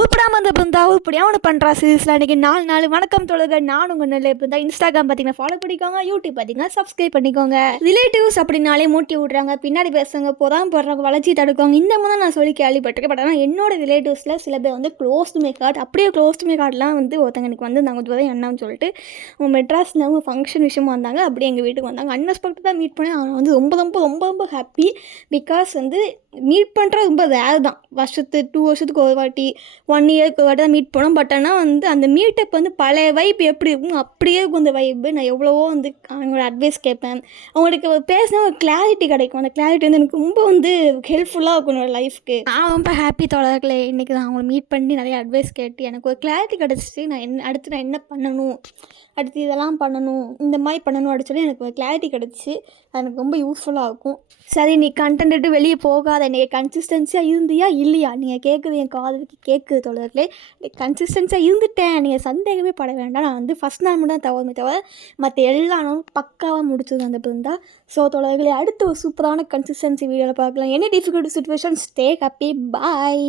உருப்படாமல் இருந்த பிருந்தா உருப்படியாக ஒன்று பண்ணுறா சீரியஸில் அன்றைக்கி 4 வணக்கம் தொழுக நான் உங்கள் நல்ல பிருந்தா. இன்ஸ்டாகிராம் பார்த்தீங்கன்னா ஃபாலோ பண்ணிக்கோங்க, யூடியூப் பார்த்தீங்கன்னா சப்ஸ்கிரைப் பண்ணிக்கோங்க. ரிலேட்டிவ்ஸ் அப்படின்னாலே மூட்டி விட்றாங்க, பின்னாடி பேசுறவங்க போதான் போடுறாங்க, வளர்ச்சி தடுக்குவாங்க, இந்த மாதிரி நான் சொல்லி கேள்விப்பட்டிருக்கேன். பட் ஆனால் என்னோட ரிலேட்டிவ்ஸில் சில பேர் வந்து க்ளோஸ்டு மே கார்டு, அப்படியே க்ளோஸ்டு மே கார்டெலாம் வந்து ஒருத்தங்க எனக்கு வந்து நாங்கள் இதுவரை என்னன்னு சொல்லிட்டு அவங்க மெட்ராஸில் அவங்க ஃபங்க்ஷன் விஷயமா வந்தாங்க. அப்படியே எங்கள் வீட்டுக்கு வந்தாங்க. அன்எக்ஸ்பெக்டடாக மீட் பண்ணி அவன் வந்து ரொம்ப ரொம்ப ரொம்ப ரொம்ப ஹாப்பி. பிகாஸ் வந்து மீட் பண்ணுறது ரொம்ப ரேர் தான். 2 வருஷத்துக்கு ஒரு வாட்டி, 1 இயருக்கு ஒரு வாட்டி தான் மீட் பண்ணோம். பட் ஆனால் வந்து அந்த மீட்டப் வந்து பழைய வைப் எப்படி இருக்கும் அப்படியே இருக்கும் அந்த வைப்பு. நான் எவ்வளவோ வந்து அவங்களோட அட்வைஸ் கேட்பேன். அவங்களுக்கு பேசினா ஒரு கிளாரிட்டி கிடைக்கும். அந்த கிளாரிட்டி வந்து எனக்கு ரொம்ப வந்து ஹெல்ப்ஃபுல்லாக இருக்கும் என்னோடய லைஃப்க்கு. நான் ரொம்ப ஹாப்பி தொடர்களே. இன்றைக்கி நான் அவங்களை மீட் பண்ணி நிறைய அட்வைஸ் கேட்டு எனக்கு ஒரு கிளாரிட்டி கிடச்சிச்சு. அடுத்து நான் என்ன பண்ணணும், அடுத்து இதெல்லாம் பண்ணணும், இந்த மாதிரி பண்ணணும் அப்படின்னு சொல்லி எனக்கு ஒரு கிளாரிட்டி கிடச்சிச்சு. அது எனக்கு ரொம்ப யூஸ்ஃபுல்லாக இருக்கும். சரி, நீ கண்டென்ட் விட்டு வெளியே போகாத, நீங்கள் கன்சிஸ்டன்சியாக இருந்தியா இல்லையா, நீங்கள் கேட்குது என் காதுக்கு கேட்குது தொடர்களே. கன்சிஸ்டன்சியாக இருந்துட்டேன், நீங்கள் சந்தேகமே பட வேண்டாம். நான் வந்து ஃபஸ்ட் நாள் மட்டும் தான் தவிர மற்ற எல்லா நாளும் பக்காவாக முடிச்சது அந்த பிருந்தா. ஸோ தொடர்களே, அடுத்து ஒரு சூப்பரான கன்சிஸ்டன்சி வீடியோவில் பார்க்கலாம். Any difficult situation, stay happy, பாய்.